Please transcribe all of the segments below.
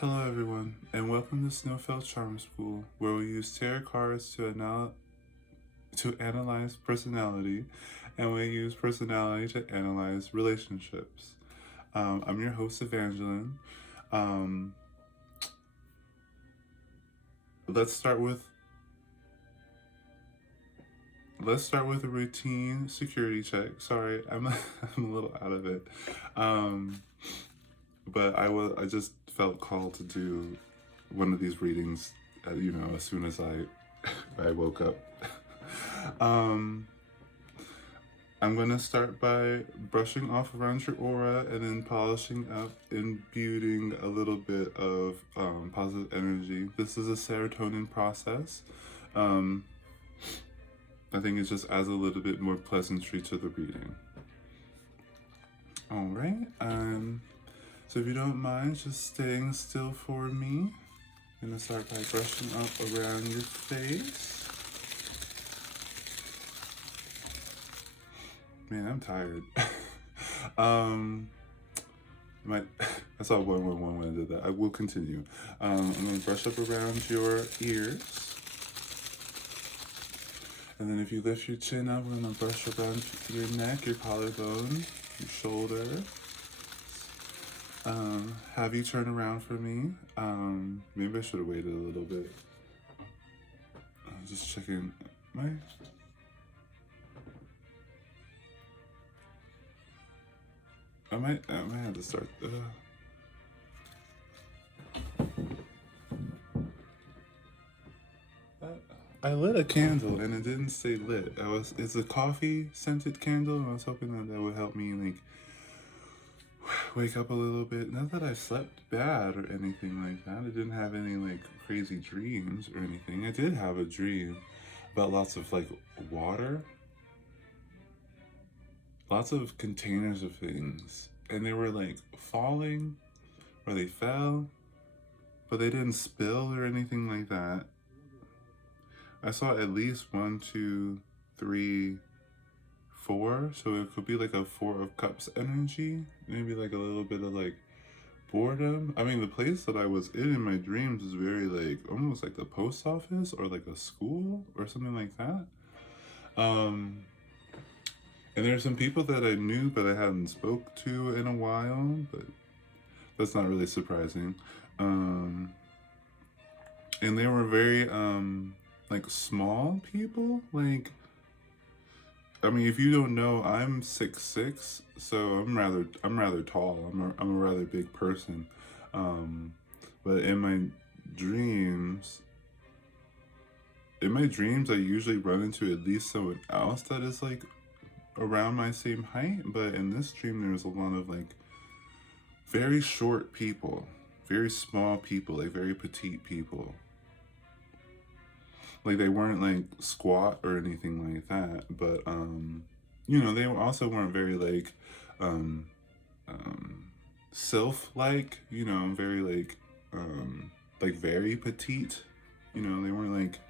Hello, everyone, and welcome to Snowfell Charm School, where we use tarot cards to analyze personality, and we use personality to analyze relationships. I'm your host, Evangeline. Um, let's start with a routine security check. Sorry, I'm a little out of it, um, but I just felt called to do one of these readings. As soon as I woke up. um, I'm gonna start by brushing off around your aura and then polishing up, imbuing a little bit of positive energy. This is a serotonin process. Um, I think it just adds a little bit more pleasantry to the reading. All right. So if you don't mind just staying still for me, I'm gonna start by brushing up around your face. Man, I'm tired. um, my, I saw 111 when I did that. I will continue. I'm gonna brush up around your ears. And then if you lift your chin up, we're gonna brush around your neck, your collarbone, your shoulder. Have you turn around for me. Maybe I should have waited a little bit. Just checking I might have to start. I lit a candle and it didn't stay lit. It's a coffee scented candle, and I was hoping that would help me like wake up a little bit. Not that I slept bad or anything like that. I didn't have any like crazy dreams or anything. I did have a dream about lots of like water, lots of containers of things, and they were like falling or they fell, but they didn't spill or anything like that. I saw at least 1, 2, 3, 4, so it could be like a 4 of Cups energy, maybe like a little bit of like boredom. I mean, the place that I was in my dreams was very like almost like the post office or like a school or something like that. And there's some people that I knew but I hadn't spoke to in a while, but that's not really surprising. And they were very like small people. Like, I mean, if you don't know, I'm 6'6", so I'm rather tall. I'm a rather big person. But dreams, in my dreams, I usually run into at least someone else that is like around my same height. But in this dream, there was a lot of like very short people, very small people, like very petite people. Like they weren't like squat or anything like that, but they also weren't very um, um, sylph like, very like very petite. They weren't like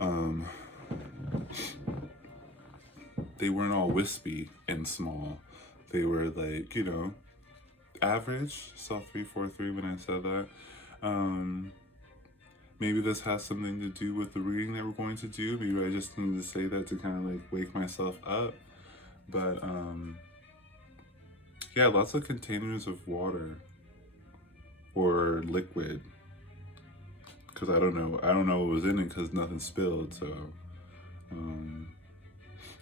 um, they weren't all wispy and small. They were like average. Saw 343 when I said that. Maybe this has something to do with the reading that we're going to do. Maybe I just need to say that to kind of like wake myself up. But yeah, lots of containers of water or liquid. Because I don't know what was in it because nothing spilled. So, and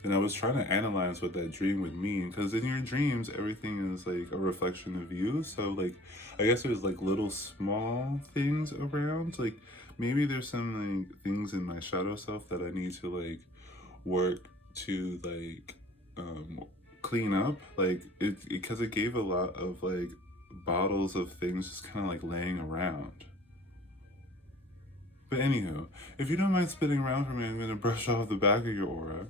I was trying to analyze what that dream would mean. Because in your dreams, everything is like a reflection of you. So like, I guess there's like little small things around. Like maybe there's some like things in my shadow self that I need to like work to like clean up, like it because it gave a lot of like bottles of things just kind of like laying around. But anywho, if you don't mind spinning around for me, I'm gonna brush off the back of your aura.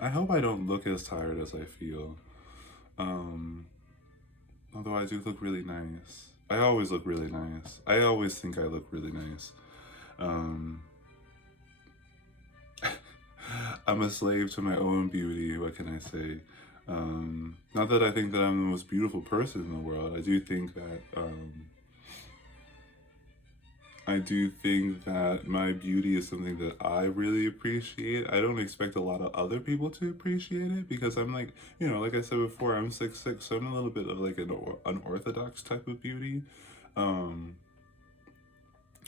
I hope I don't look as tired as I feel. Although I do look really nice. I always look really nice. I always think I look really nice. I'm a slave to my own beauty. What can I say? Not that I think that I'm the most beautiful person in the world. I do think that my beauty is something that I really appreciate. I don't expect a lot of other people to appreciate it because I'm like, like I said before, I'm 6'6", so I'm a little bit of like an unorthodox type of beauty. Um,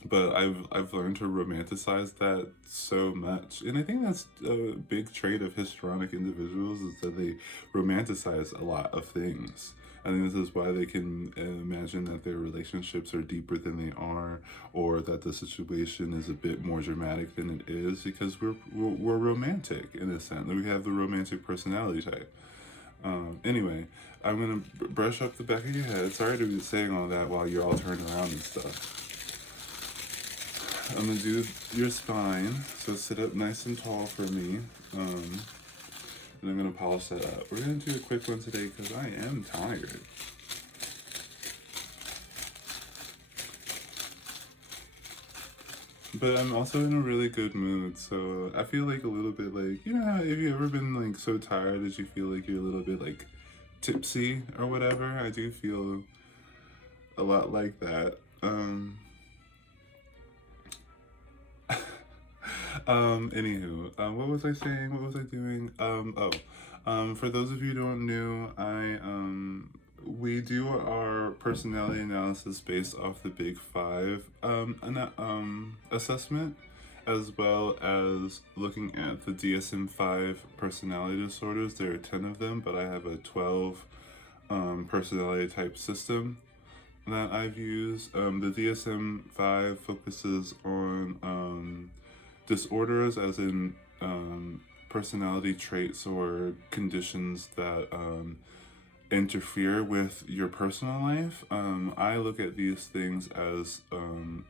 but I've learned to romanticize that so much, and I think that's a big trait of histrionic individuals is that they romanticize a lot of things. I think this is why they can imagine that their relationships are deeper than they are, or that the situation is a bit more dramatic than it is, because we're romantic in a sense. We have the romantic personality type. Anyway, I'm gonna brush up the back of your head. Sorry to be saying all that while you're all turned around and stuff. I'm gonna do your spine, so sit up nice and tall for me, and I'm gonna polish that up. We're gonna do a quick one today because I am tired. But I'm also in a really good mood, so I feel like a little bit like, how have you ever been like so tired that you feel like you're a little bit like tipsy or whatever? I do feel a lot like that. Anywho, what was I saying? What was I doing? For those of you who don't know, we do our personality analysis based off the Big Five, assessment, as well as looking at the DSM-5 personality disorders. There are 10 of them, but I have a 12, personality type system that I've used. The DSM-5 focuses on, disorders, as in personality traits or conditions that interfere with your personal life. I look at these things as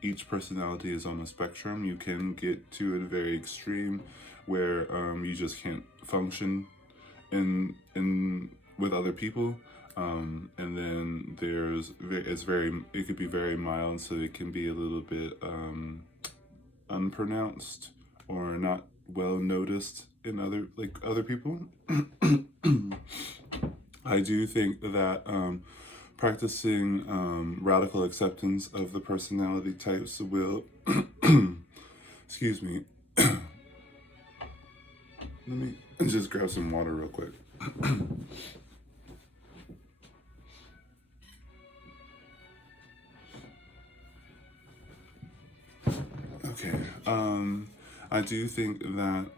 each personality is on a spectrum. You can get to a very extreme where you just can't function in with other people. And then it could be very mild, so it can be a little bit unpronounced or not well noticed in other people. I do think that practicing radical acceptance of the personality types will excuse me. Let me just grab some water real quick. Okay. I do think that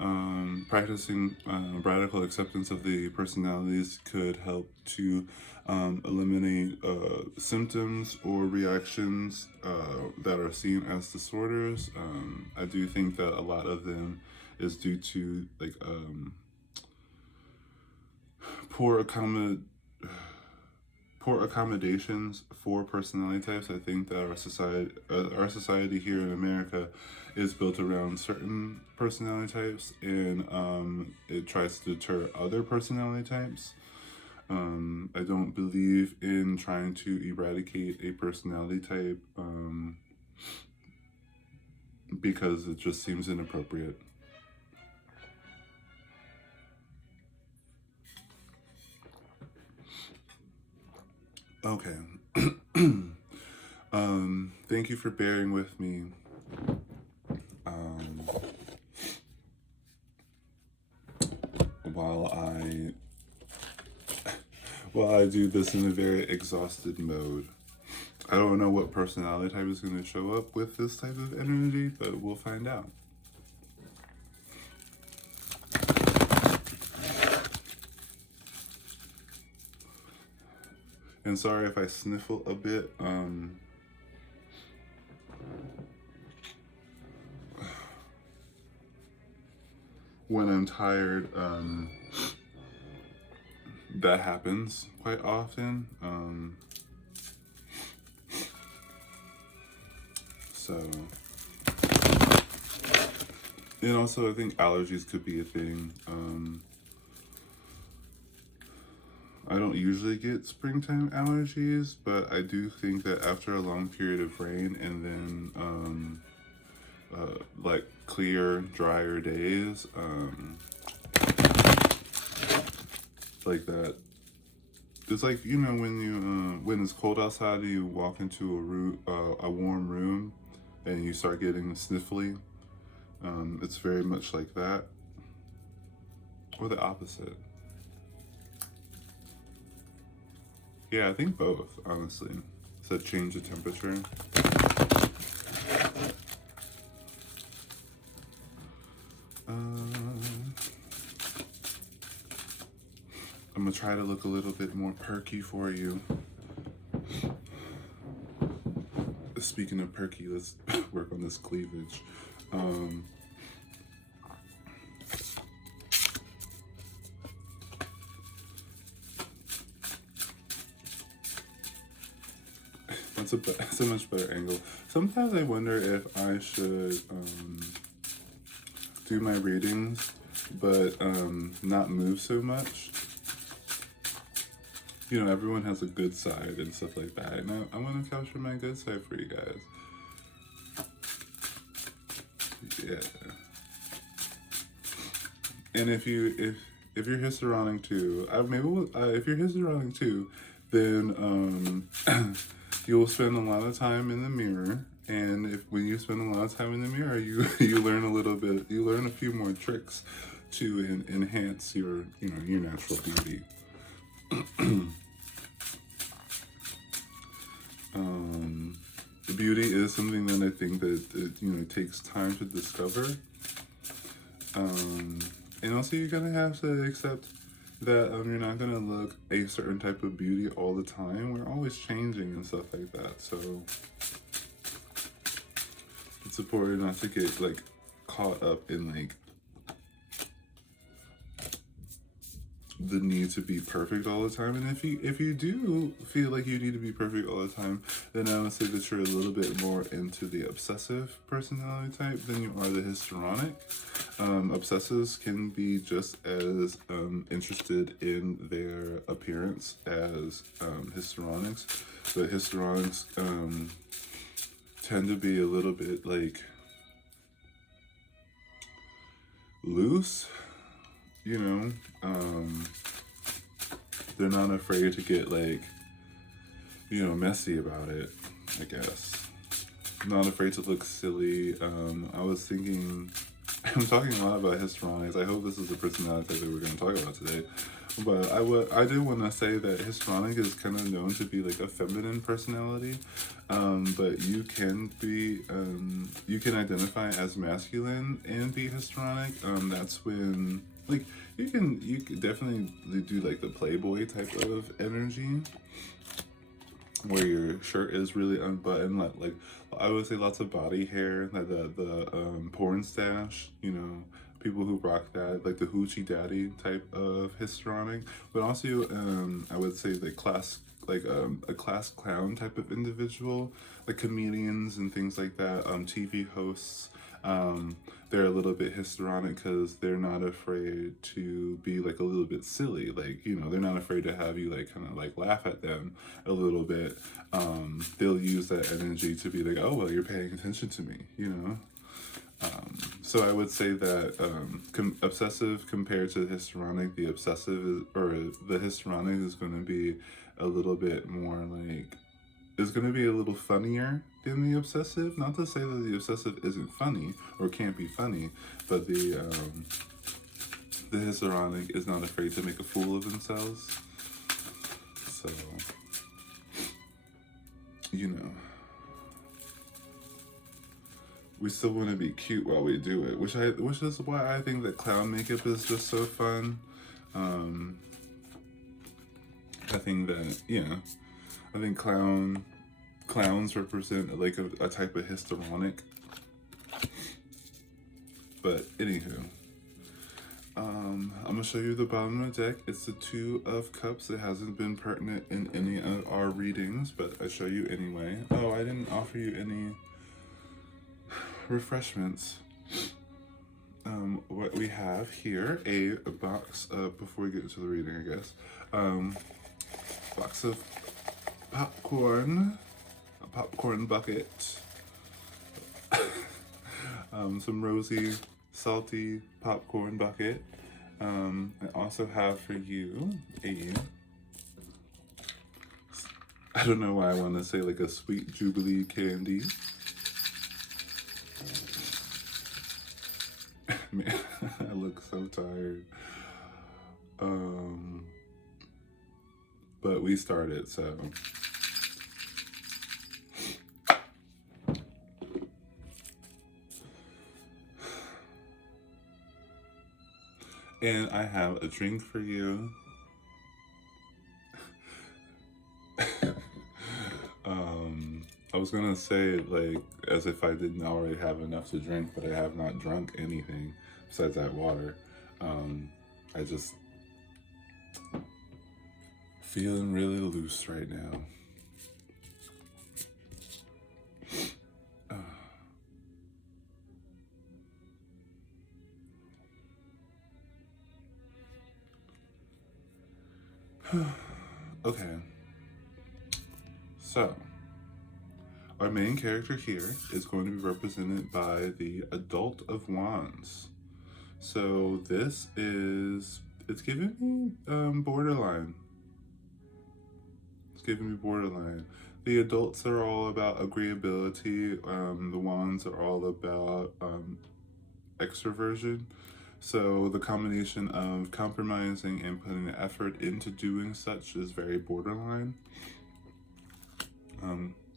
practicing radical acceptance of the personalities could help to eliminate symptoms or reactions that are seen as disorders. I do think that a lot of them is due to like poor accommodations for personality types. I think that our society here in America is built around certain personality types, and it tries to deter other personality types. I don't believe in trying to eradicate a personality type because it just seems inappropriate. Okay. Thank you for bearing with me. While I do this in a very exhausted mode. I don't know what personality type is going to show up with this type of energy, but we'll find out. And sorry if I sniffle a bit. When I'm tired, that happens quite often. And also I think allergies could be a thing. I don't usually get springtime allergies, but I do think that after a long period of rain and then like clear, drier days, like that. It's like, you know, when you when it's cold outside, you walk into a warm room, and you start getting sniffly. It's very much like that, or the opposite. Yeah, I think both, honestly. It's a change of temperature. Uh, I'm gonna try to look a little bit more perky for you. Speaking of perky, let's work on this cleavage. That's a much better angle. Sometimes I wonder if I should do my readings, but not move so much. You know, everyone has a good side and stuff like that. And I want to capture my good side for you guys. Yeah. And if you're histrionic too, if you're histrionic too, then you'll spend a lot of time in the mirror. And if when you spend a lot of time in the mirror, you learn a little bit. You learn a few more tricks to enhance your your natural beauty. Beauty is something that I think that it takes time to discover, and also you're gonna have to accept that you're not gonna look a certain type of beauty all the time. We're always changing and stuff like that, so it's important not to get like caught up in like the need to be perfect all the time. And if you do feel like you need to be perfect all the time, then I would say that you're a little bit more into the obsessive personality type than you are the histrionic. Obsessives can be just as interested in their appearance as histrionics, but histrionics tend to be a little bit like loose, you know. They're not afraid to get like messy about it, I guess. Not afraid to look silly. I was thinking I'm talking a lot about histrionics. I hope this is the personality that we're going to talk about today. But I do want to say that histrionic is kind of known to be like a feminine personality, but you can identify as masculine and be histrionic. That's when like you can definitely do like the playboy type of energy, where your shirt is really unbuttoned, like I would say lots of body hair, like the porn stash, people who rock that, like the hoochie daddy type of histrionic, but also I would say the class, like a class clown type of individual, like comedians and things like that, TV hosts. They're a little bit histrionic because they're not afraid to be like a little bit silly, like they're not afraid to have you like kind of like laugh at them a little bit. They'll use that energy to be like, oh well, you're paying attention to me, so I would say that obsessive compared to histrionic, the histrionic is going to be a little bit more like, is going to be a little funnier than the obsessive. Not to say that the obsessive isn't funny or can't be funny, but the histrionic is not afraid to make a fool of themselves. So, we still want to be cute while we do it, which is why I think that clown makeup is just so fun. I think that I think clowns represent like a type of histrionic. But anywho, I'm gonna show you the bottom of the deck. It's the Two of Cups. It hasn't been pertinent in any of our readings, but I show you anyway. Oh, I didn't offer you any refreshments. What we have here, a box of, before we get into the reading, I guess, box of popcorn, a popcorn bucket, some rosy, salty popcorn bucket, I also have for you I don't know why I want to say like a sweet Jubilee candy. Man, I look so tired. But we started, so. And I have a drink for you. I was gonna say like as if I didn't already have enough to drink, but I have not drunk anything besides that water. I just feeling really loose right now. Okay, so our main character here is going to be represented by the Adult of Wands. So this is, it's giving me borderline. It's giving me borderline. The adults are all about agreeability. The wands are all about extroversion. So the combination of compromising and putting the effort into doing such is very borderline.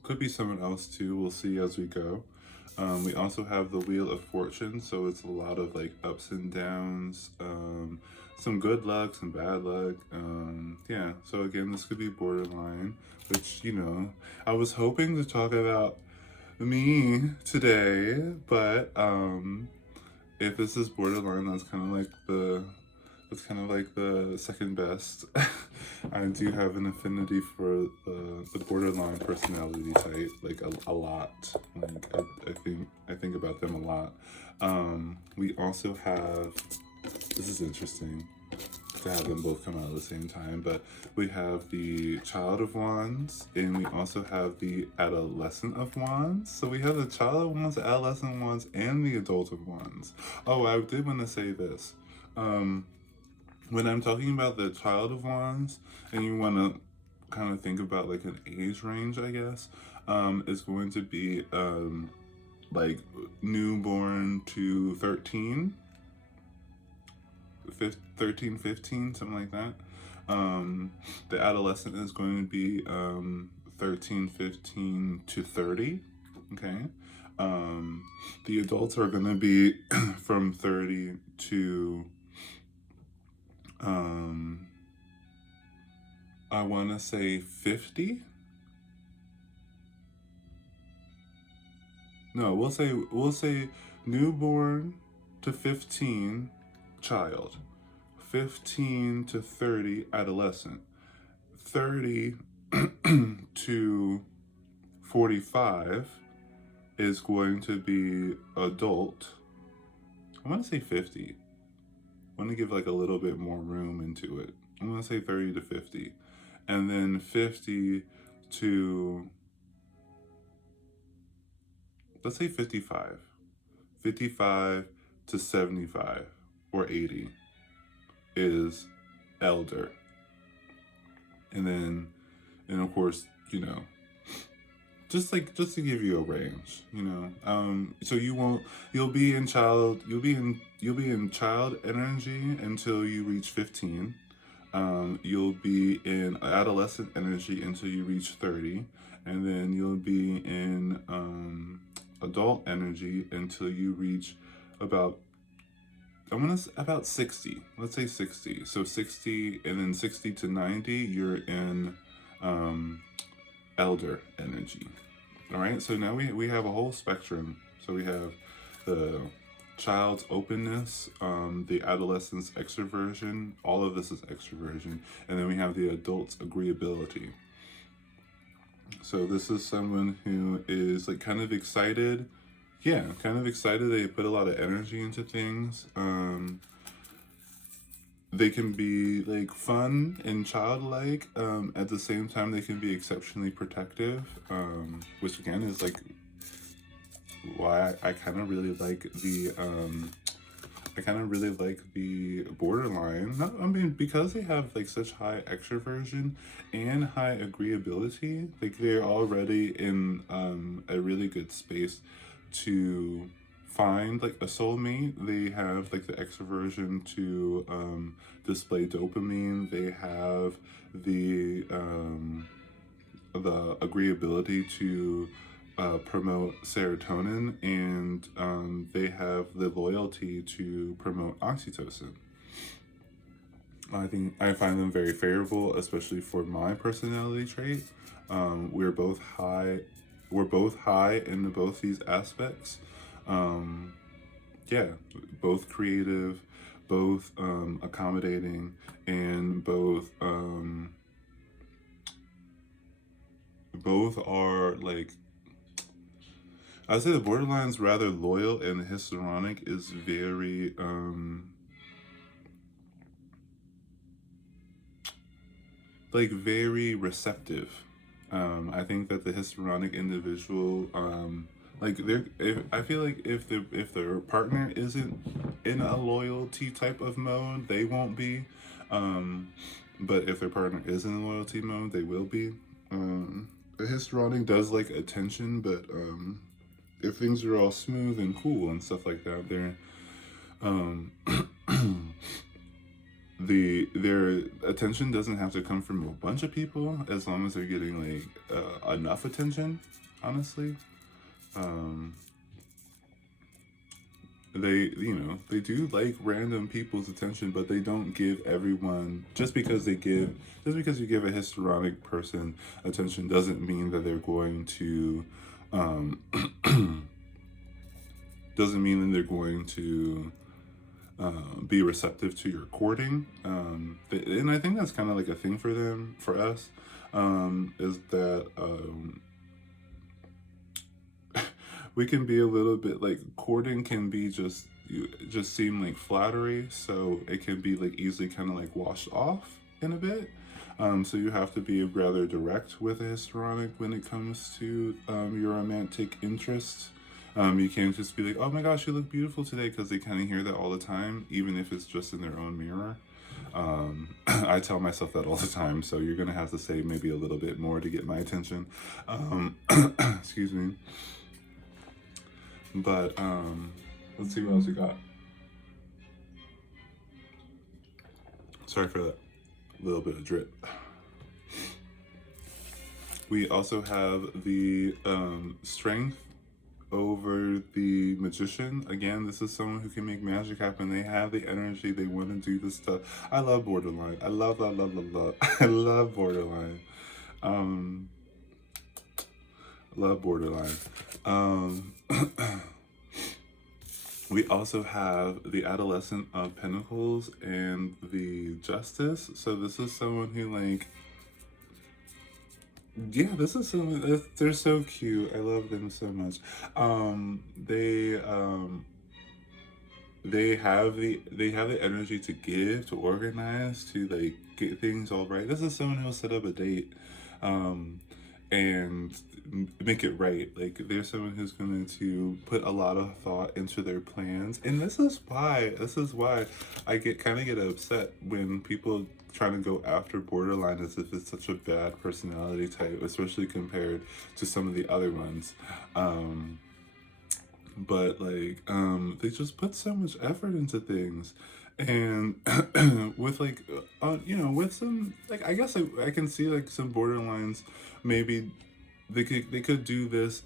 Could be someone else too. We'll see as we go. We also have the Wheel of Fortune, so it's a lot of like ups and downs, some good luck, some bad luck. Yeah, so again, this could be borderline, which, you know, I was hoping to talk about me today, but if this is borderline, that's kind of like the second best. I do have an affinity for the borderline personality type, like a lot. Like I think about them a lot. We also have, this is interesting to have them both come out at the same time, but we have the Child of Wands and we also have the Adolescent of Wands. So we have the Child of Wands, the Adolescent of Wands, and the Adult of Wands. Oh, I did want to say this. When I'm talking about the Child of Wands, and you want to kind of think about like an age range, I guess, is going to be like newborn to 13, 15, something like that. The adolescent is going to be 13, 15 to 30, okay? The adults are going to be from 30 to I want to say 50. No, we'll say newborn to 15 child, 15 to 30 adolescent, 30 to 45 is going to be adult. I want to say 50. I want to give like a little bit more room into it. I'm going to say 30 to 50. And then 50 to, let's say 55. 55 to 75 or 80 is elder. And then, and of course, you know, just to give you a range, you know. So you'll be in child energy until you reach 15. You'll be in adolescent energy until you reach 30, and then you'll be in adult energy until you reach about 60. Let's say 60. So 60, and then 60 to 90, you're in elder energy. All right, so now we have a whole spectrum. So we have the child's openness, the adolescent's extroversion, all of this is extroversion, and then we have the adult's agreeability. So this is someone who is like kind of excited. Yeah, kind of excited. They put a lot of energy into things. They can be like fun and childlike. At the same time, they can be exceptionally protective, which again is like why I kind of really like the I kind of really like the borderline. Not, I mean, because they have like such high extroversion and high agreeability, like they're already in a really good space to find like a soulmate. They have like the extroversion to display dopamine. They have the agreeability to promote serotonin, and they have the loyalty to promote oxytocin. I think I find them very favorable, especially for my personality trait. We're both high. We're both high in both these aspects. Um, yeah, both creative, both accommodating, and both are like, I'd say the borderline's rather loyal, and the histrionic is very like very receptive. I think that the histrionic individual, like I feel like if their partner isn't in a loyalty type of mode, they won't be. Um, but if their partner is in a loyalty mode, they will be. The histrionic does like attention, but if things are all smooth and cool and stuff like that, they're um their attention doesn't have to come from a bunch of people as long as they're getting like enough attention, honestly. um they, you know, they do like random people's attention, but they don't give everyone, just because you give a histrionic person attention doesn't mean that they're going to um doesn't mean that they're going to be receptive to your courting. And I think that's kind of like a thing for them, for us, is that we can be a little bit like, courting can be just, you just seem like flattery, so it can be like easily kind of like washed off in a bit. So you have to be rather direct with a histrionic when it comes to your romantic interests. You can't just be like, oh my gosh, you look beautiful today, because they kind of hear that all the time, even if it's just in their own mirror. I tell myself that all the time, so you're gonna have to say maybe a little bit more to get my attention. Excuse me. But let's see what else we got. Sorry for that little bit of drip. We also have the strength over the magician. Again, this is someone who can make magic happen. They have the energy. They want to do this stuff. I love borderline. I love, love, love, love, love. I love borderline. Love borderline. We also have the Adolescent of Pentacles and the Justice. So this is someone who, like, yeah, this is someone they're so cute. I love them so much. They have the energy to give, to organize, to like get things all right. This is someone who'll set up a date, and make it right. Like, there's someone who's going to put a lot of thought into their plans, and this is why I get upset when people trying to go after borderline as if it's such a bad personality type, especially compared to some of the other ones. But like, they just put so much effort into things, and with like you know, with some, like, I guess I can see like some borderlines, maybe they could do this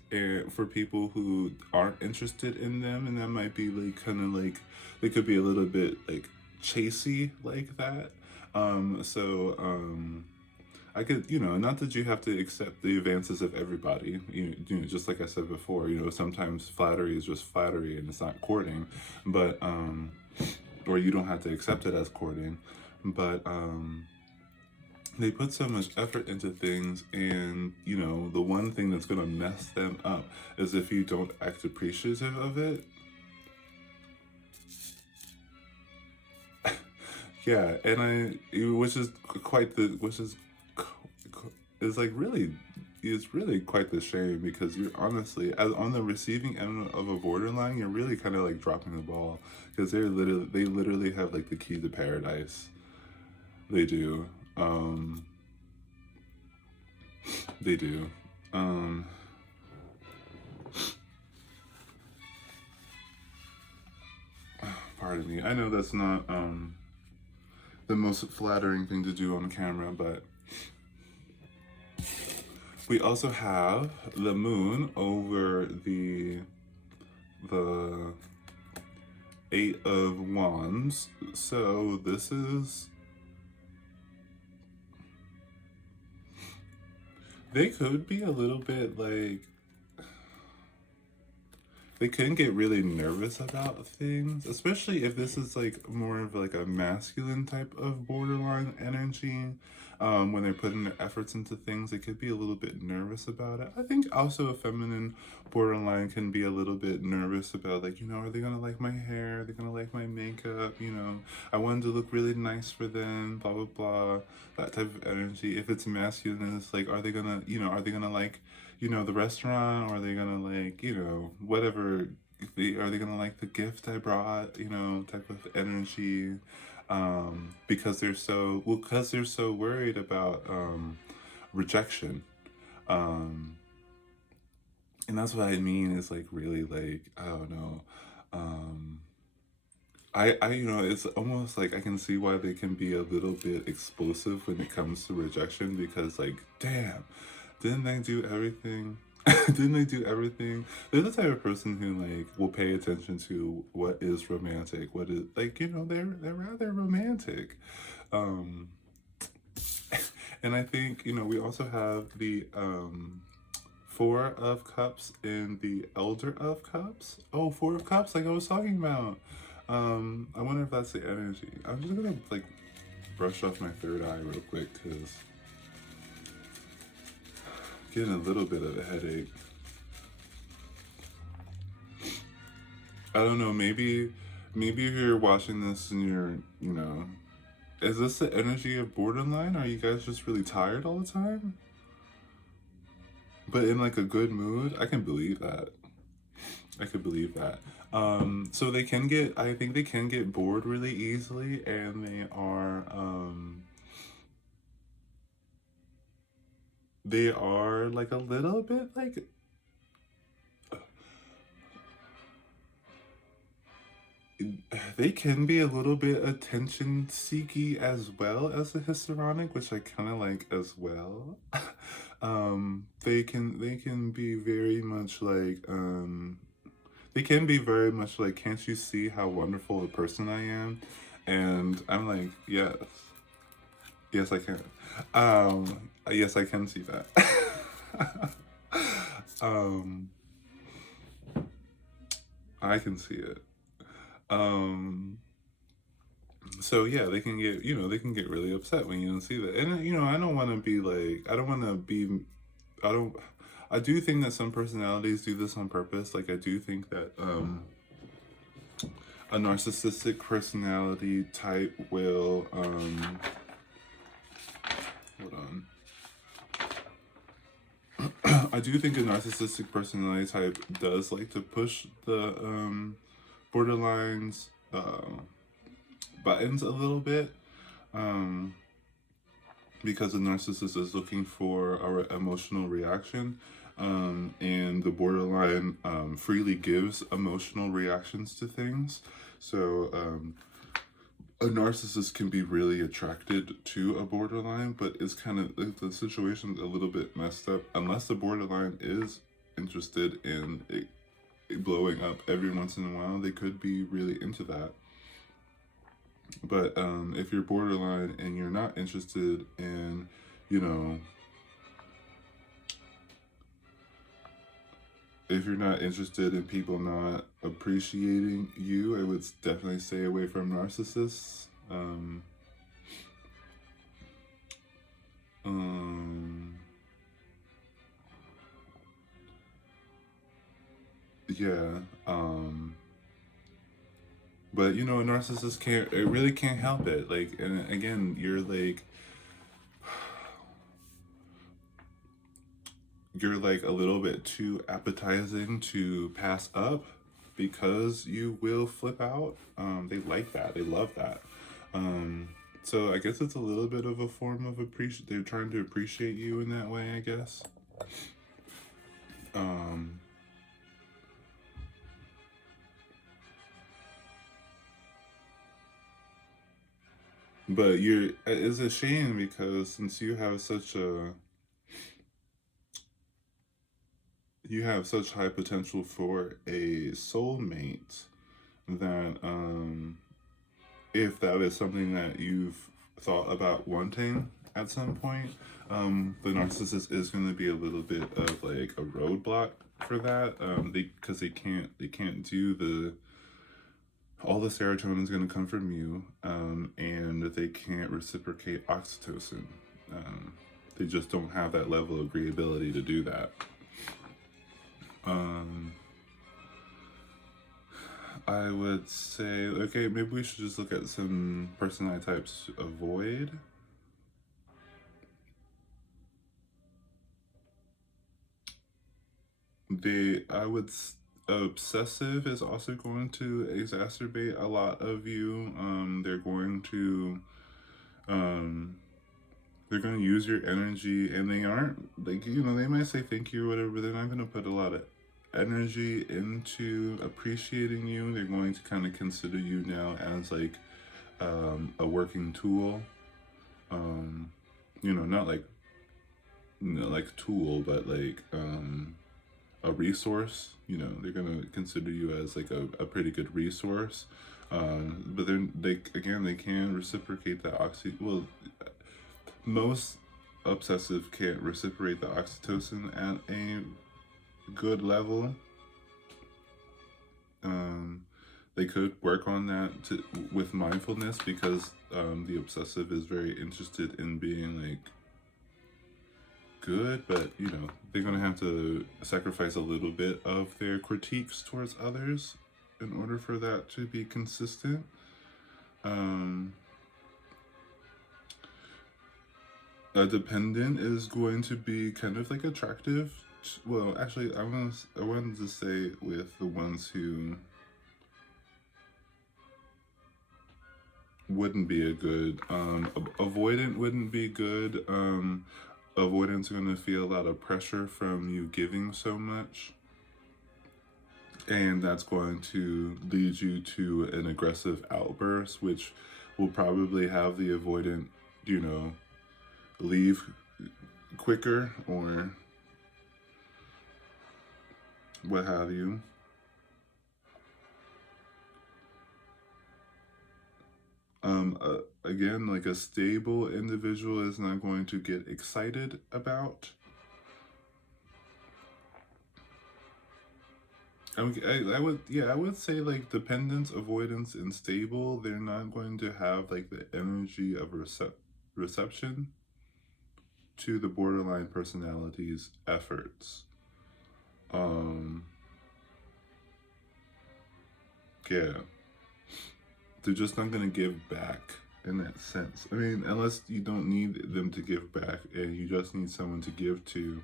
for people who aren't interested in them, and that might be like kind of like, they could be a little bit like chasey like that. I could, you know, not that you have to accept the advances of everybody. You know, just like I said before, you know, sometimes flattery is just flattery and it's not courting, but or you don't have to accept it as courting, but they put so much effort into things, and you know, the one thing that's gonna mess them up is if you don't act appreciative of it. Yeah, and which is quite the, which is like really is really quite the shame, because you're honestly, as on the receiving end of a borderline, you're really kind of like dropping the ball, because they literally have like the key to paradise. They do. They do. Pardon me. I know that's not the most flattering thing to do on camera, but we also have the moon over the Eight of Wands. So this is, they could be a little bit like, they can get really nervous about things, especially if this is like more of like a masculine type of borderline energy. When they're putting their efforts into things, they could be a little bit nervous about it. I think also a feminine borderline can be a little bit nervous about, like, you know, are they gonna like my hair? Are they gonna like my makeup? You know, I wanted to look really nice for them, blah, blah, blah. That type of energy. If it's masculine, it's like, are they gonna, you know, are they gonna like, you know, the restaurant, or are they gonna like, you know, whatever, are they gonna like the gift I brought, you know, type of energy. Because they're so, well, because they're so worried about rejection. And that's what I mean, is like really like, I don't know, you know, it's almost like I can see why they can be a little bit explosive when it comes to rejection, because like, damn, didn't they do everything? Didn't they do everything? They're the type of person who like will pay attention to what is romantic, what is, like, you know, they're rather romantic. Um and I think, you know, we also have the Four of Cups and the Elder of Cups. Oh, Four of Cups, like I was talking about. I wonder if that's the energy. I'm just gonna like brush off my third eye real quick, because getting a little bit of a headache. I don't know, maybe if you're watching this and you're, you know, is this the energy of borderline? Are you guys just really tired all the time? But in like a good mood? I can believe that. I could believe that. So they can get, I think they can get bored really easily, and they are like a little bit like, they can be a little bit attention seeky as well as a histrionic, which I kind of like as well. They can be very much like, they can be very much like, can't you see how wonderful a person I am? And I'm like, yes, yes I can. Yes I can see that. um, I can see it. So yeah, they can get, you know, they can get really upset when you don't see that. And, you know, I don't want to be like, I don't want to be, I don't, I do think that some personalities do this on purpose. Like, I do think that a narcissistic personality type will, hold on. I do think a narcissistic personality type does like to push the borderlines buttons a little bit, because the narcissist is looking for our emotional reaction, and the borderline freely gives emotional reactions to things. So a narcissist can be really attracted to a borderline, but it's kind of, the situation's a little bit messed up unless the borderline is interested in it blowing up every once in a while. They could be really into that. But if you're borderline and you're not interested in, you know, if you're not interested in people not appreciating you, I would definitely stay away from narcissists. Yeah. But you know, a narcissist can't, it really can't help it. Like, and again, you're like, you're like a little bit too appetizing to pass up, because you will flip out. They like that. They love that. Um, so I guess it's a little bit of a form of appreciate. They're trying to appreciate you in that way, I guess. Um, but it's a shame because since you have such high potential for a soulmate, that if that is something that you've thought about wanting at some point, the narcissist is going to be a little bit of like a roadblock for that. Because they can't do all the serotonin is going to come from you, and they can't reciprocate oxytocin. They just don't have that level of agreeability to do that. I would say, okay, maybe we should just look at some personality types to avoid. Obsessive is also going to exacerbate a lot of you. They're going to use your energy, and they aren't, like, they might say thank you or whatever, but they're not going to put a lot of energy into appreciating you. They're going to kind of consider you now as like a working tool. Not like tool, but like a resource. They're gonna consider you as like a pretty good resource. But they can reciprocate the Well, most obsessive can't reciprocate the oxytocin at a good level. They could work on that with mindfulness, because the obsessive is very interested in being like good, but they're gonna have to sacrifice a little bit of their critiques towards others in order for that to be consistent. A dependent is going to be kind of like attractive. Well, actually, I wanted to say with the ones who wouldn't be a good avoidant wouldn't be good. Avoidant's going to feel a lot of pressure from you giving so much, and that's going to lead you to an aggressive outburst, which will probably have the avoidant leave quicker or what have you. Again, like a stable individual is not going to get excited about. I would say like dependence, avoidance, and stable. They're not going to have like the energy of reception to the borderline personality's efforts. Yeah. They're just not going to give back in that sense. I mean, unless you don't need them to give back and you just need someone to give to,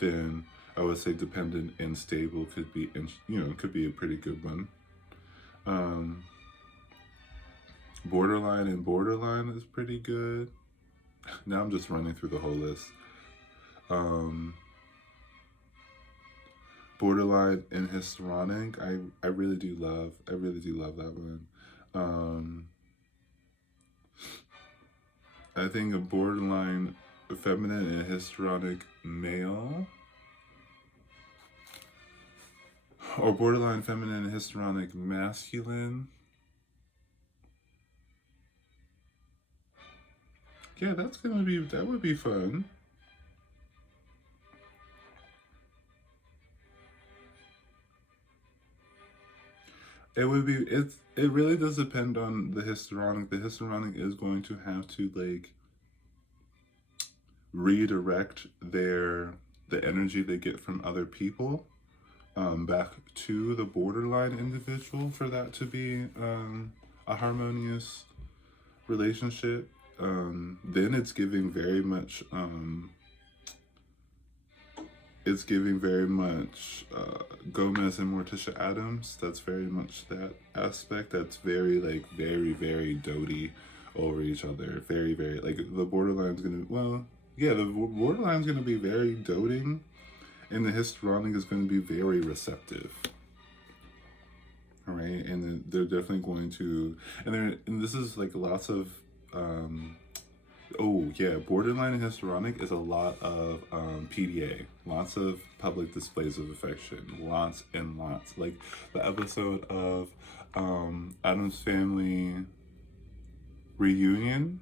then I would say dependent and stable could be a pretty good one. Borderline is pretty good. Now I'm just running through the whole list. Borderline and histrionic, I really do love that one. I think a borderline feminine and histrionic male, or borderline feminine and histrionic masculine. Yeah, that would be fun. It really does depend on the histrionic. The histrionic is going to have to like redirect the energy they get from other people back to the borderline individual for that to be a harmonious relationship. Then it's giving very much it's giving very much Gomez and Morticia Adams. That's very much that aspect. That's very like very doty over each other. Very like the borderline's gonna, well, yeah, the borderline's gonna be very doting, and the histrionic is gonna be very receptive. All right, and they're definitely going to, and this is like lots of oh yeah, borderline and histrionic is a lot of PDA, lots of public displays of affection, lots and lots. Like the episode of Addams Family Reunion,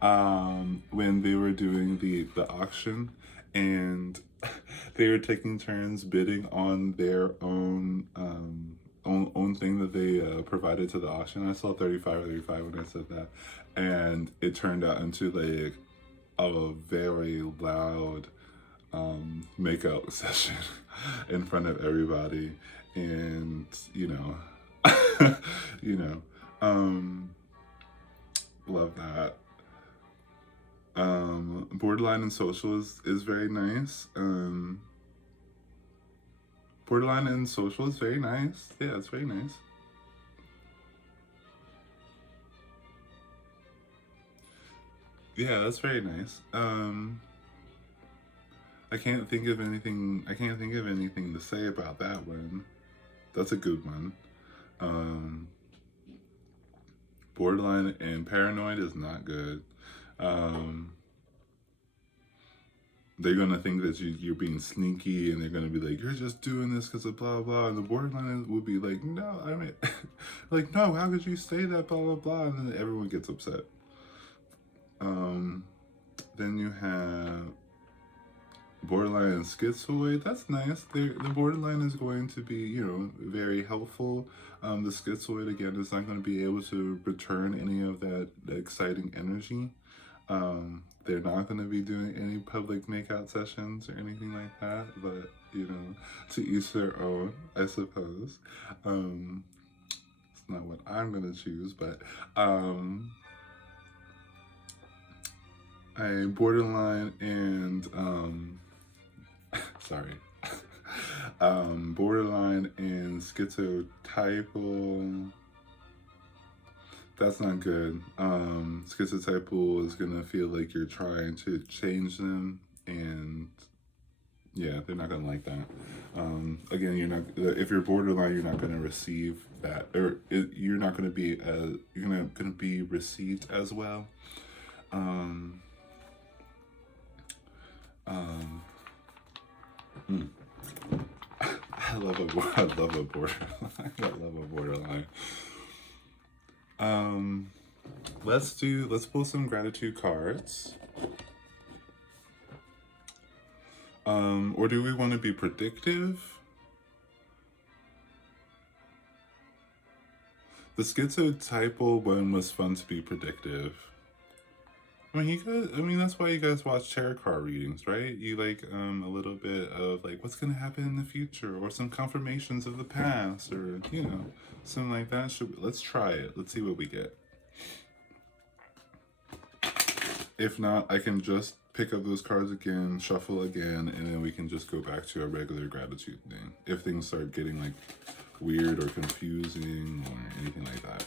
when they were doing the auction, and they were taking turns bidding on their own own thing that they provided to the auction. I saw 35 when I said that, and it turned out into like a very loud makeout session in front of everybody, and you know, you know, love that. Borderline and social is very nice. Borderline and social is very nice. Yeah, it's very nice. Yeah, that's very nice. I can't think of anything to say about that one. That's a good one. Borderline and paranoid is not good. They're gonna think that you're being sneaky, and they're gonna be like, you're just doing this because of blah blah. And the borderline will be like, no, I mean, like, no, how could you say that, blah blah blah, and then everyone gets upset. Then you have borderline and schizoid. That's nice. The borderline is going to be, you know, very helpful. The schizoid, again, is not going to be able to return any of that exciting energy. They're not going to be doing any public makeout sessions or anything like that, but, you know, to each their own, I suppose. It's not what I'm going to choose, but a borderline and sorry, borderline and schizotypal. That's not good. Schizotypal is gonna feel like you're trying to change them, and yeah, they're not gonna like that. Again, you're not. If you're borderline, you're not gonna receive that, or you're not gonna be you're not gonna be received as well. I love a borderline. I love a borderline. Let's pull some gratitude cards. Or do we want to be predictive? The schizotypal one was fun to be predictive. I mean, that's why you guys watch tarot card readings, right? You like a little bit of like what's gonna happen in the future, or some confirmations of the past, or you know, something like that. Let's try it. Let's see what we get. If not, I can just pick up those cards again, shuffle again, and then we can just go back to our regular gratitude thing. If things start getting like weird or confusing or anything like that.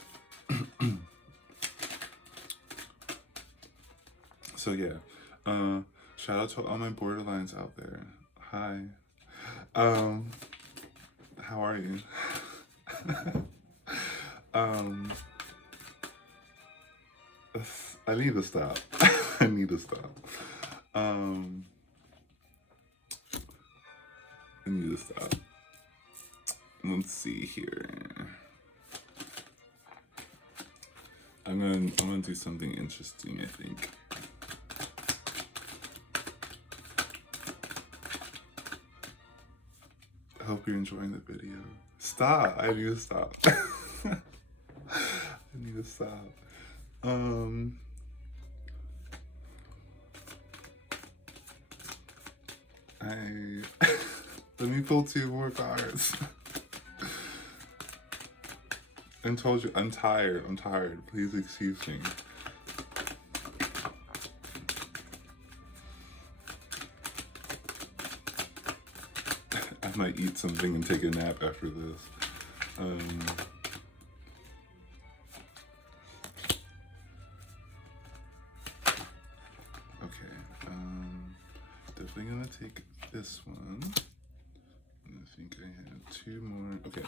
So yeah, shout out to all my borderlines out there. Hi. How are you? I need to stop. I need to stop. I need to stop. Let's see here. I'm gonna do something interesting, I think. I hope you're enjoying the video. Stop. I need to stop. I need to stop. Let me pull 2 more cards. I told you, I'm tired. Please excuse me. might eat something and take a nap after this. Okay, definitely gonna take this one. I think I have 2 more. Okay.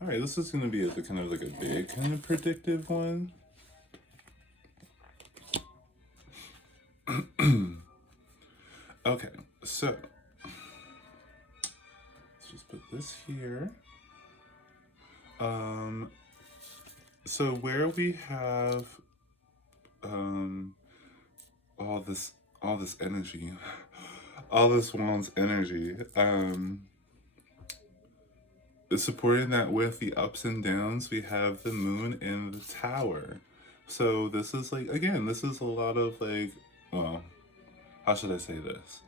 All right, this is gonna be a kind of like a big kind of predictive one. Okay, so let's just put this here. So where we have all this energy, all this wand's energy, supporting that with the ups and downs, we have the moon and the tower. So this is like, again, this is a lot of like, well, how should I say this?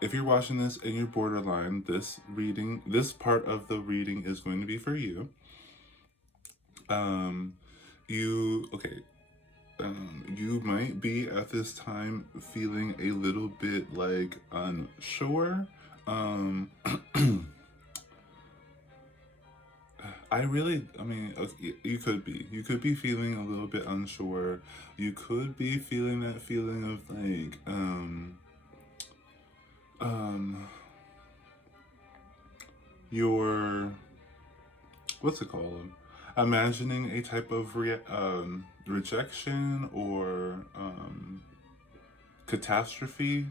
If you're watching this and you're borderline, this part of the reading is going to be for you. You might be at this time feeling a little bit like unsure. You could be feeling a little bit unsure. You could be feeling that feeling of like, you're, what's it called? Imagining a type of rejection or catastrophe,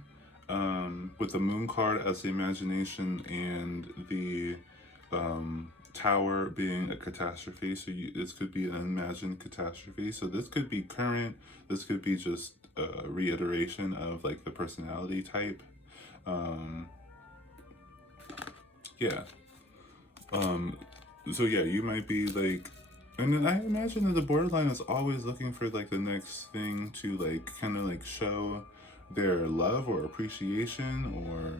with the moon card as the imagination and the tower being a catastrophe. So this could be an imagined catastrophe. So this could be current. This could be just a reiteration of like the personality type. Yeah. So yeah, you might be like, and I imagine that the borderline is always looking for like the next thing to like kind of like show their love or appreciation, or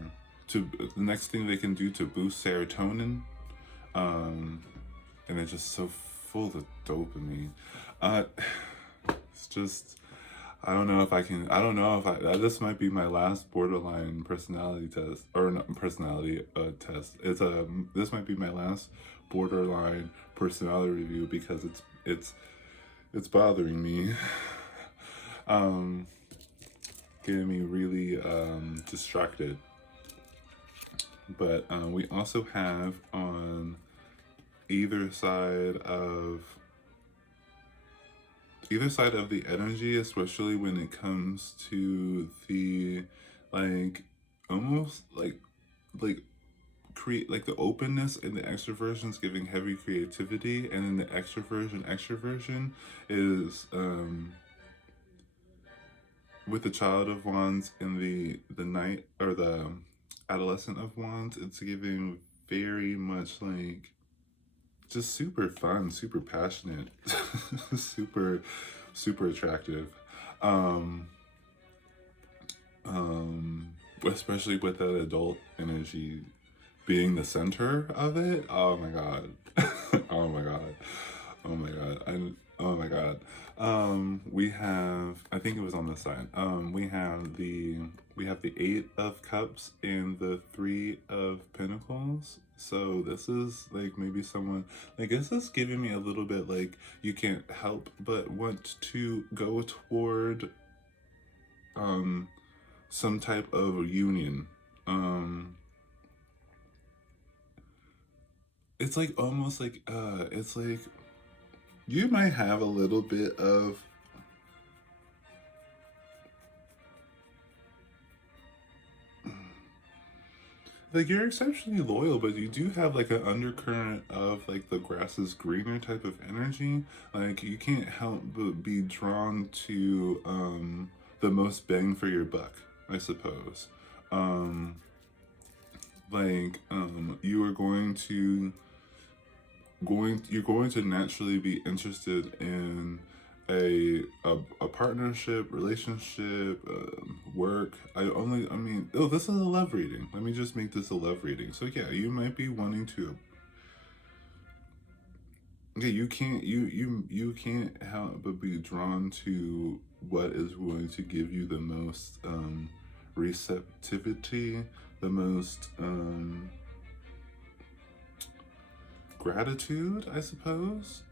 to the next thing they can do to boost serotonin. And it's just so full of dopamine. It's just, I don't know if this might be my last borderline personality test, or not personality test. This might be my last borderline personality review because it's bothering me. Getting me really distracted. But we also have on either side of the energy, especially when it comes to the like almost like create like the openness and the extroversion is giving heavy creativity, and then the extroversion is with the Child of Wands and the Knight, or the Adolescent of Wands, it's giving very much like just super fun, super passionate, super attractive. Especially with that adult energy being the center of it. Oh my god. Oh my god. Oh my god. Oh my god. We have, I think it was on this side. We have the 8 of Cups and the 3 of Pentacles. So this is like maybe someone, I guess this is giving me a little bit like you can't help but want to go toward some type of union. It's like almost like it's like you might have a little bit of like, you're exceptionally loyal, but you do have like an undercurrent of like the grass is greener type of energy. Like you can't help but be drawn to the most bang for your buck, I suppose. You are you're going to naturally be interested in a partnership, relationship, work. This is a love reading. Let me just make this a love reading. So yeah, you might be wanting to. Okay, you can't help but be drawn to what is going to give you the most receptivity the most gratitude, I suppose.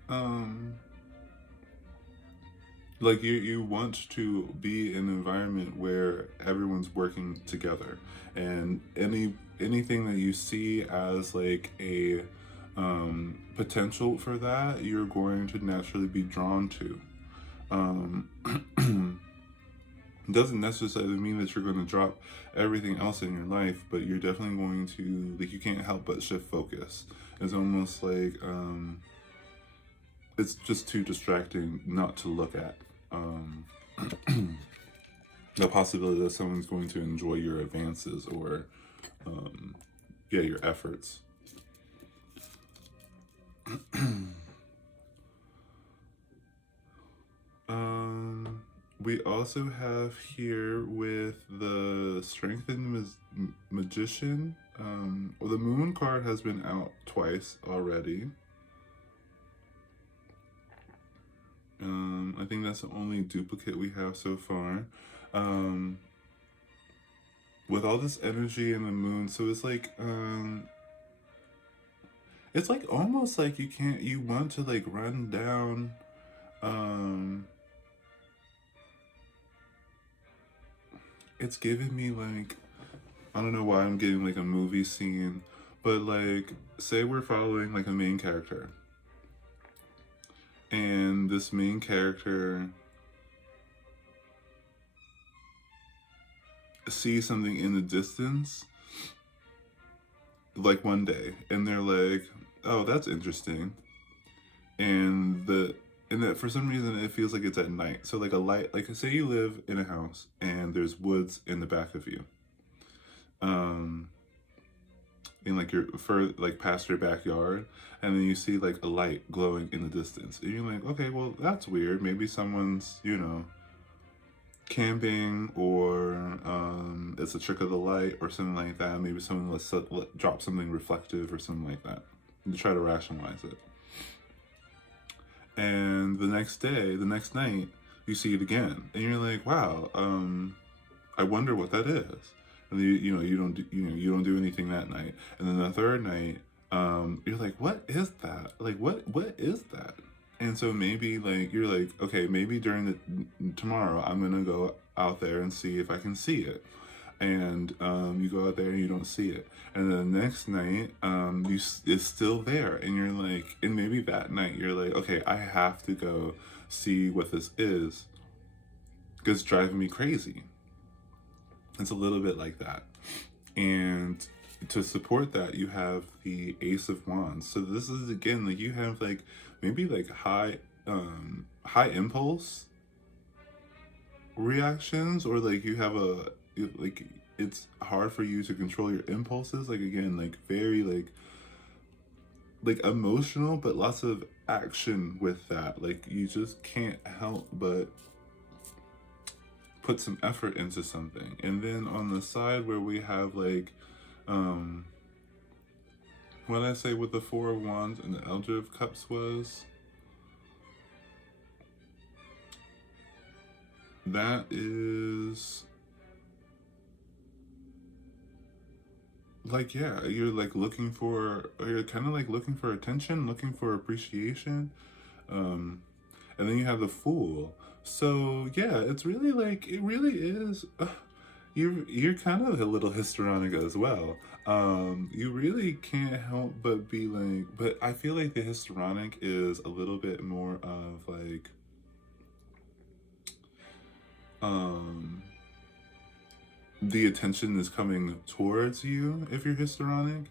Like you want to be in an environment where everyone's working together, and anything that you see as like a potential for that, you're going to naturally be drawn to. Um, doesn't necessarily mean that you're going to drop everything else in your life, but you're definitely going to, like, you can't help but shift focus. It's almost like it's just too distracting not to look at. Um, the possibility that someone's going to enjoy your advances or, yeah, your efforts. We also have here with the Strengthened Magician. Well, the Moon card has been out twice already. I think that's the only duplicate we have so far. With all this energy in the moon, so it's like almost like you want to like run down, it's giving me like, I don't know why I'm getting like a movie scene, but like, say we're following like a main character, and this main character sees something in the distance, like one day, and they're like, oh, that's interesting. And that for some reason it feels like it's at night. So like a light, like say you live in a house and there's woods in the back of you. In like your like past your backyard, and then you see like a light glowing in the distance. And you're like, okay, well that's weird. Maybe someone's, camping, or it's a trick of the light or something like that. Maybe someone let drop something reflective or something like that to try to rationalize it. And the next night, you see it again, and you're like, wow, I wonder what that is. And you don't do anything that night, and then the third night, you're like, what is that? Like, what is that? And so maybe like you're like, okay, maybe during the tomorrow I'm gonna go out there and see if I can see it. And you go out there and you don't see it, and then the next night it's still there, and you're like, and maybe that night you're like, okay, I have to go see what this is because it's driving me crazy. It's a little bit like that. And to support that, you have the Ace of Wands. So this is again like you have like maybe like high impulse reactions, or like you have like it's hard for you to control your impulses, like again like very like emotional, but lots of action with that. Like you just can't help but put some effort into something. And then on the side where we have like what I say with the Four of Wands and the Elder of Cups was, that is like, yeah, you're like you're kind of like looking for attention, looking for appreciation. And then you have the Fool. So yeah, it's really like, it really is, you're kind of a little histrionic as well. You really can't help but be like, but I feel like the histrionic is a little bit more of like, the attention is coming towards you if you're histrionic.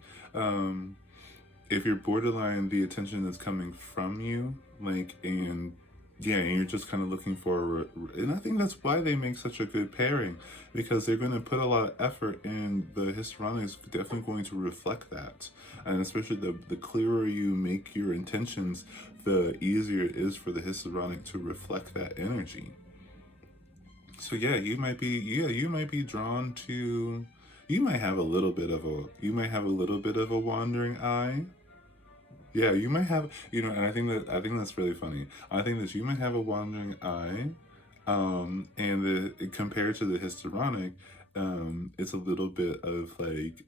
If you're borderline, the attention is coming from you, like, and yeah, and you're just kind of looking for, and I think that's why they make such a good pairing, because they're going to put a lot of effort in. The histrionic is definitely going to reflect that, and especially the clearer you make your intentions, the easier it is for the histrionic to reflect that energy. So yeah, you might be drawn to, you might have a little bit of a wandering eye. Yeah, you might have, and I think that's really funny. I think that you might have a wandering eye, and compared to the histrionic, it's a little bit of like,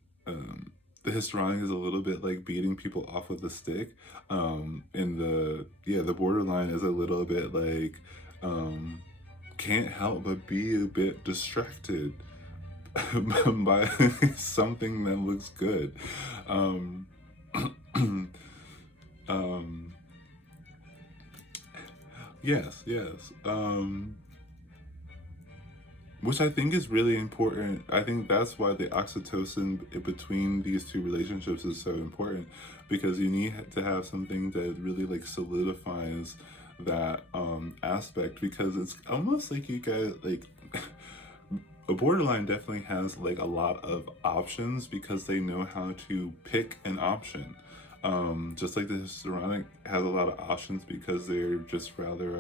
the histrionic is a little bit like beating people off with a stick. And the borderline is a little bit like, um, can't help but be a bit distracted by something that looks good. Um, um, yes. Which I think is really important. I think that's why the oxytocin between these two relationships is so important, because you need to have something that really like solidifies that aspect, because it's almost like you guys like a borderline definitely has like a lot of options because they know how to pick an option. Just like the histrionic has a lot of options because they're just rather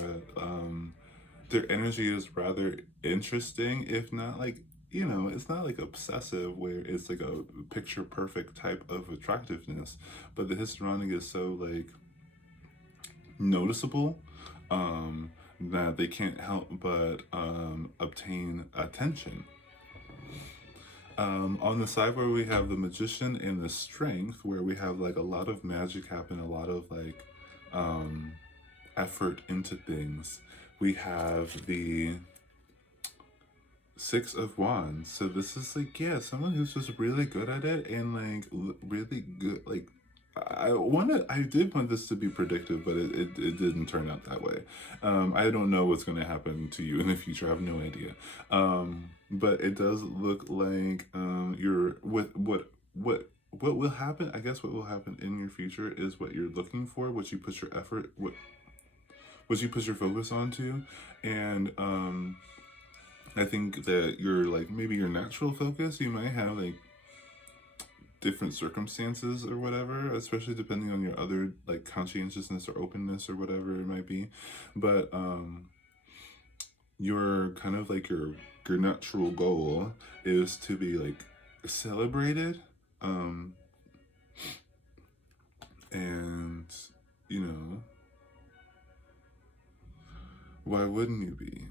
their energy is rather interesting, if not like, it's not like obsessive where it's like a picture perfect type of attractiveness, but the histrionic is so like noticeable, that they can't help but obtain attention. On the side where we have the magician and the strength, where we have like a lot of magic happen, a lot of like um, effort into things, we have the Six of Wands. So this is like, yeah, someone who's just really good at it and like really good. Like, I did want this to be predictive, but it didn't turn out that way. I don't know what's going to happen to you in the future. I have no idea. But it does look like you're with what will happen. I guess what will happen in your future is what you're looking for, what you put your effort, what you put your focus onto, and I think that your like maybe your natural focus, you might have like different circumstances or whatever, especially depending on your other like conscientiousness or openness or whatever it might be. But your kind of like your natural goal is to be like celebrated, um and you know, why wouldn't you be?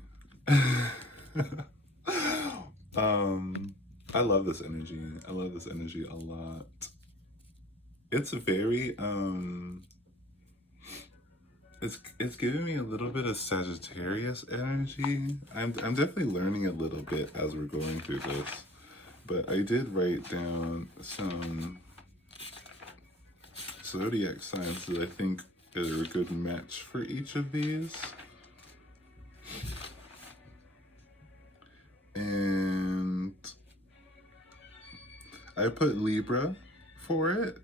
um I love this energy. I love this energy a lot. It's very it's giving me a little bit of Sagittarius energy. I'm definitely learning a little bit as we're going through this. But I did write down some zodiac signs that I think are a good match for each of these. And I put Libra for it.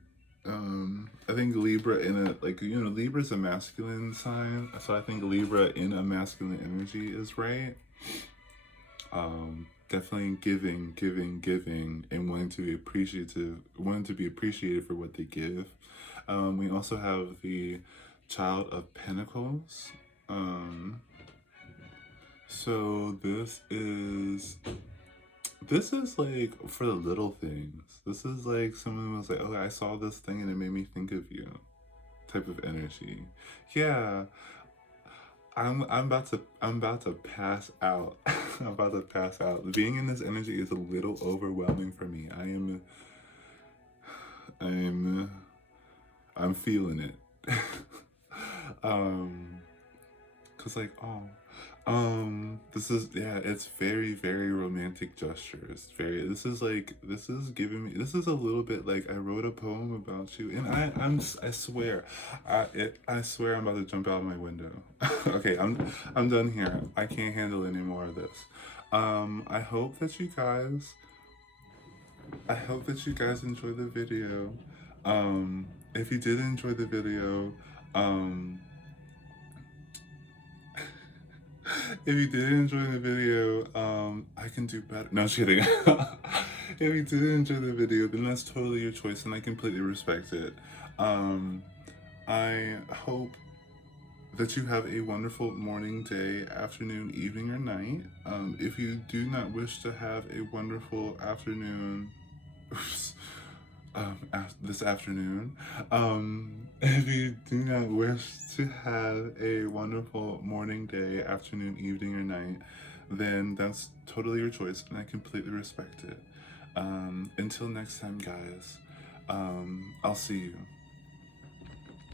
I think Libra in a like Libra's a masculine sign, so I think Libra in a masculine energy is right. Definitely giving, and wanting to be appreciated for what they give. We also have the Child of Pentacles. So this is like for the little things. This is like someone was like, "Oh, I saw this thing and it made me think of you," type of energy. Yeah, I'm about to pass out. I'm about to pass out. Being in this energy is a little overwhelming for me. I'm I'm feeling it. um, cause like this is, yeah, it's very romantic gestures. This is giving me, this is a little bit like I wrote a poem about you, and I swear, I swear I'm about to jump out my window. Okay, I'm done here. I can't handle any more of this. I hope that you guys, enjoy the video. If you did enjoy the video, um, if you did enjoy the video, I can do better. No, I'm just kidding. If you did enjoy the video, then that's totally your choice, and I completely respect it. I hope that you have a wonderful morning, day, afternoon, evening, or night. If you do not wish to have a wonderful afternoon, this afternoon. If you do not wish to have a wonderful morning, day, afternoon, evening, or night, then that's totally your choice, and I completely respect it. Until next time, guys, I'll see you.